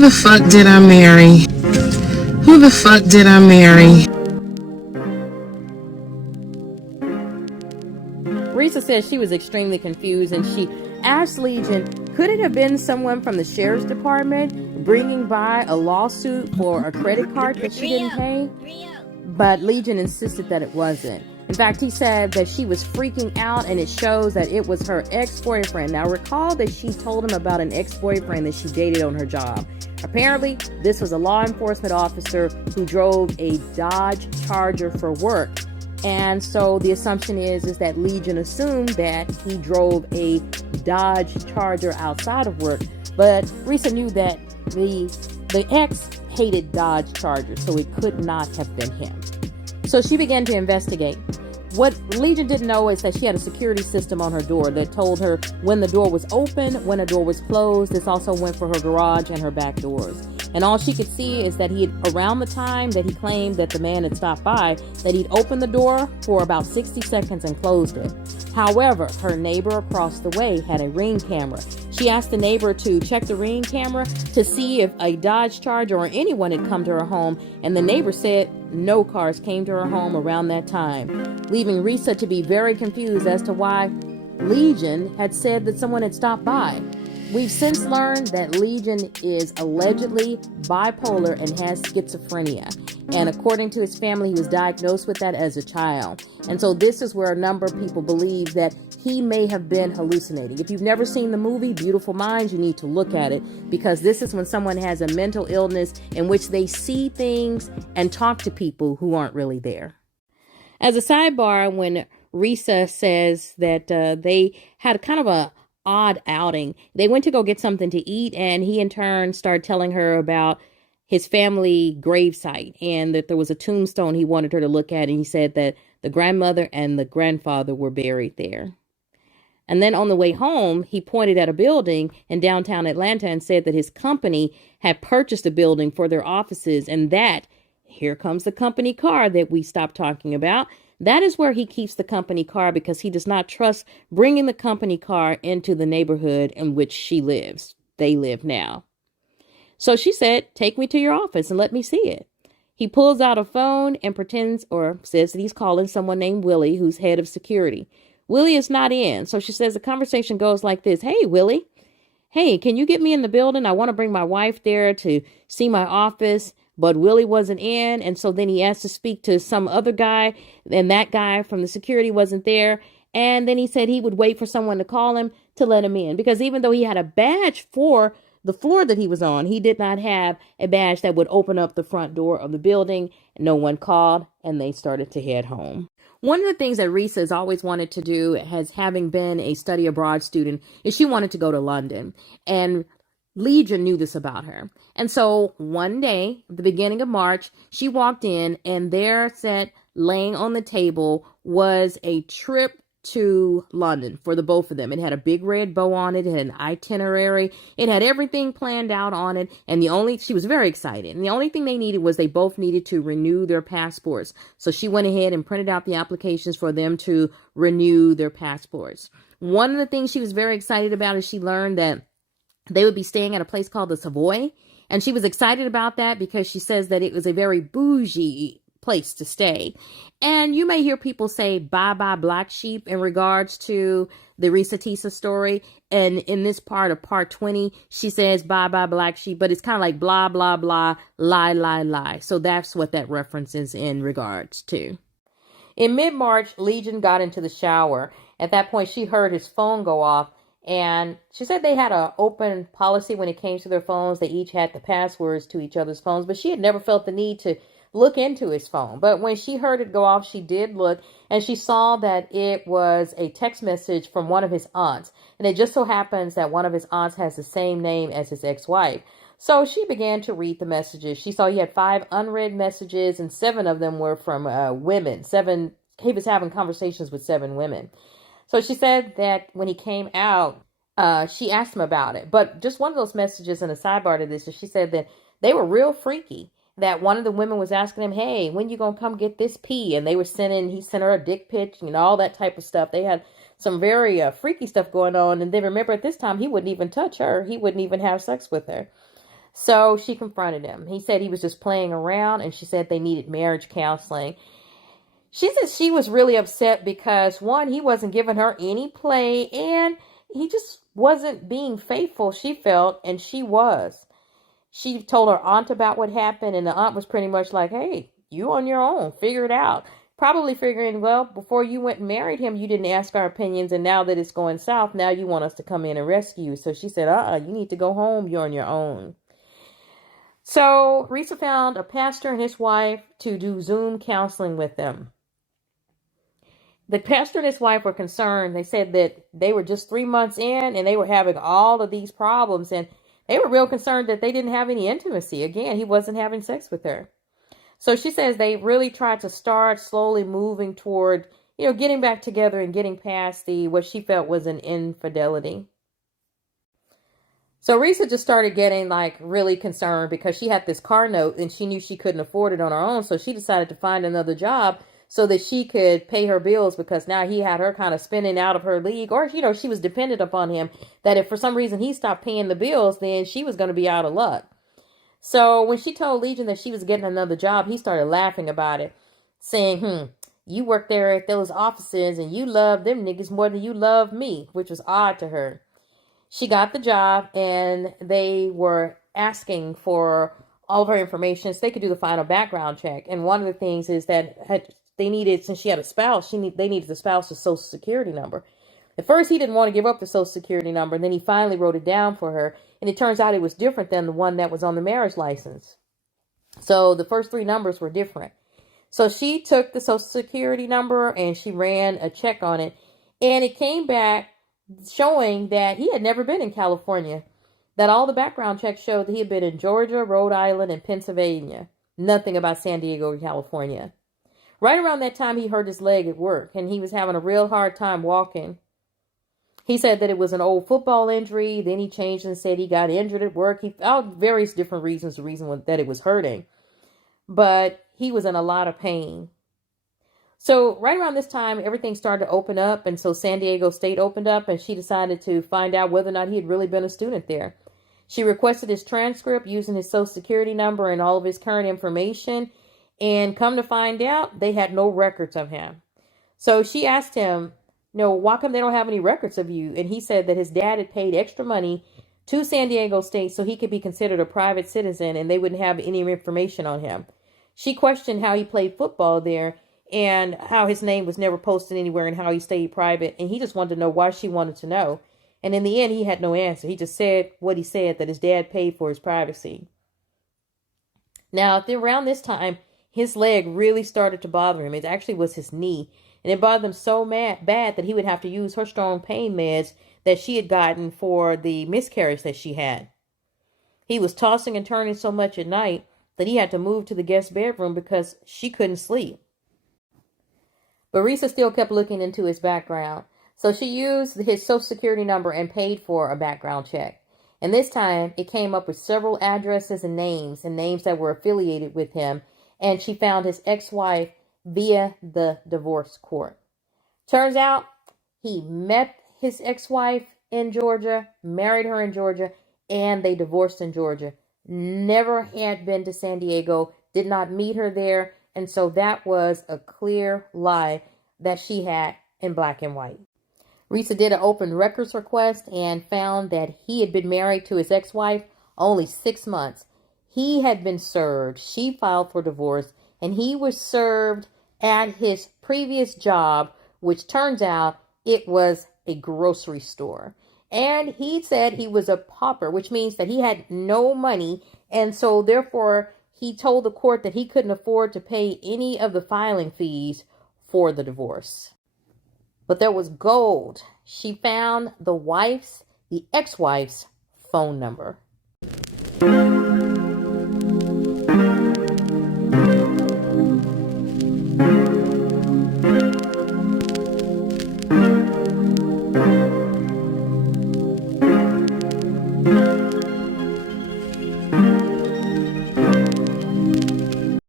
Who the fuck did I marry? Who the fuck did I marry? Reesa says she was extremely confused and she asked Legion, could it have been someone from the sheriff's department bringing by a lawsuit for a credit card that she didn't pay? But Legion insisted that it wasn't. In fact, he said that she was freaking out and it shows that it was her ex-boyfriend. Now, recall that she told him about an ex-boyfriend that she dated on her job. Apparently, this was a law enforcement officer who drove a Dodge Charger for work. And so the assumption is that Legion assumed that he drove a Dodge Charger outside of work. But Reesa knew that the ex hated Dodge Chargers, so it could not have been him. So she began to investigate. What Legion didn't know is that she had a security system on her door that told her when the door was open, when a door was closed. This also went for her garage and her back doors. And all she could see is that around the time that he claimed that the man had stopped by, that he'd opened the door for about 60 seconds and closed it. However, her neighbor across the way had a Ring camera. She asked the neighbor to check the Ring camera to see if a Dodge Charger or anyone had come to her home, and the neighbor said no cars came to her home around that time, leaving Reesa to be very confused as to why Legion had said that someone had stopped by. We've since learned that Legion is allegedly bipolar and has schizophrenia. And according to his family, he was diagnosed with that as a child. And so this is where a number of people believe that he may have been hallucinating. If you've never seen the movie Beautiful Minds, you need to look at it, because this is when someone has a mental illness in which they see things and talk to people who aren't really there. As a sidebar, when Reesa says that they had kind of a odd outing, they went to go get something to eat, and he in turn started telling her about his family gravesite and that there was a tombstone he wanted her to look at, and he said that the grandmother and the grandfather were buried there. And then on the way home, he pointed at a building in downtown Atlanta and said that his company had purchased a building for their offices, and that, here comes the company car that we stopped talking about, that is where he keeps the company car, because he does not trust bringing the company car into the neighborhood in which they live now. So she said, take me to your office and let me see it. He pulls out a phone and pretends or says that he's calling someone named Willie, who's head of security. Willie is not in. So she says the conversation goes like this. Hey, Willie. Hey, can you get me in the building? I want to bring my wife there to see my office. But Willie wasn't in, and so then he asked to speak to some other guy, and that guy from the security wasn't there. And then he said he would wait for someone to call him to let him in, because even though he had a badge for the floor that he was on, he did not have a badge that would open up the front door of the building. No one called, and they started to head home. One of the things that Reesa has always wanted to do, as having been a study abroad student, is she wanted to go to London. And Legion knew this about her. And so one day, at the beginning of March, she walked in, and there sat, laying on the table, was a trip to London for the both of them. It had a big red bow on it. It had an itinerary. It had everything planned out on it. And she was very excited. And the only thing they needed was they both needed to renew their passports. So she went ahead and printed out the applications for them to renew their passports. One of the things she was very excited about is she learned that they would be staying at a place called the Savoy. And she was excited about that because she says that it was a very bougie place to stay. And you may hear people say bye bye black sheep in regards to the Reesa Teesa story. And in this part of part 20, she says bye bye black sheep, but it's kind of like blah, blah, blah, lie, lie, lie. So that's what that reference is in regards to. In mid-March, Legion got into the shower. At that point, she heard his phone go off. And she said they had an open policy when it came to their phones. They each had the passwords to each other's phones, but she had never felt the need to look into his phone. But when she heard it go off, she did look, and she saw that it was a text message from one of his aunts. And it just so happens that one of his aunts has the same name as his ex-wife. So she began to read the messages. She saw he had 5 unread messages, and 7 of them were from women. He was having conversations with 7 women. So she said that when he came out, she asked him about it. But just one of those messages in a sidebar to this is she said that they were real freaky. That one of the women was asking him, hey, when you going to come get this pee? And he sent her a dick pic and all that type of stuff. They had some very freaky stuff going on. And then remember, at this time, he wouldn't even touch her. He wouldn't even have sex with her. So she confronted him. He said he was just playing around, and she said they needed marriage counseling. She said she was really upset because, one, he wasn't giving her any play, and he just wasn't being faithful, she felt, and she was. She told her aunt about what happened, and the aunt was pretty much like, hey, you on your own, figure it out. Probably figuring, well, before you went and married him, you didn't ask our opinions, and now that it's going south, now you want us to come in and rescue you. So she said, you need to go home, you're on your own. So Reesa found a pastor and his wife to do Zoom counseling with them. The pastor and his wife were concerned. They said that they were just 3 months in and they were having all of these problems, and they were real concerned that they didn't have any intimacy. Again, he wasn't having sex with her. So she says they really tried to start slowly moving toward, getting back together and getting past what she felt was an infidelity. So Reesa just started getting really concerned because she had this car note and she knew she couldn't afford it on her own. So she decided to find another job so that she could pay her bills, because now he had her kind of spinning out of her league, or, she was dependent upon him, that if for some reason he stopped paying the bills, then she was going to be out of luck. So when she told Legion that she was getting another job, he started laughing about it, saying, you work there at those offices and you love them niggas more than you love me, which was odd to her. She got the job and they were asking for all of her information so they could do the final background check. And one of the things is that they needed, since she had a spouse, they needed the spouse's social security number. At first, he didn't want to give up the social security number. And then he finally wrote it down for her. And it turns out it was different than the one that was on the marriage license. So the first 3 numbers were different. So she took the social security number and she ran a check on it. And it came back showing that he had never been in California. That all the background checks showed that he had been in Georgia, Rhode Island, and Pennsylvania. Nothing about San Diego or California. Right around that time, he hurt his leg at work, and he was having a real hard time walking. He said that it was an old football injury. Then he changed and said he got injured at work. He found various different reasons. The reason that it was hurting. But he was in a lot of pain. So right around this time, everything started to open up. And so San Diego State opened up, and she decided to find out whether or not he had really been a student there. She requested his transcript using his social security number and all of his current information. And come to find out, they had no records of him. So she asked him, why come they don't have any records of you? And he said that his dad had paid extra money to San Diego State so he could be considered a private citizen and they wouldn't have any information on him. She questioned how he played football there and how his name was never posted anywhere and how he stayed private. And he just wanted to know why she wanted to know. And in the end, he had no answer. He just said what he said, that his dad paid for his privacy. Now, around this time, his leg really started to bother him. It actually was his knee. And it bothered him so bad that he would have to use her strong pain meds that she had gotten for the miscarriage that she had. He was tossing and turning so much at night that he had to move to the guest bedroom because she couldn't sleep. But Reesa still kept looking into his background. So she used his social security number and paid for a background check. And this time it came up with several addresses and names that were affiliated with him. And she found his ex-wife via the divorce court. Turns out he met his ex-wife in Georgia, married her in Georgia, and they divorced in Georgia. Never had been to San Diego, did not meet her there, and so that was a clear lie that she had in black and white. Reesa did an open records request and found that he had been married to his ex-wife only 6 months. He had been served. She filed for divorce, and he was served at his previous job, which turns out it was a grocery store. And he said he was a pauper, which means that he had no money. And so therefore, he told the court that he couldn't afford to pay any of the filing fees for the divorce. But there was gold. She found the ex-wife's phone number.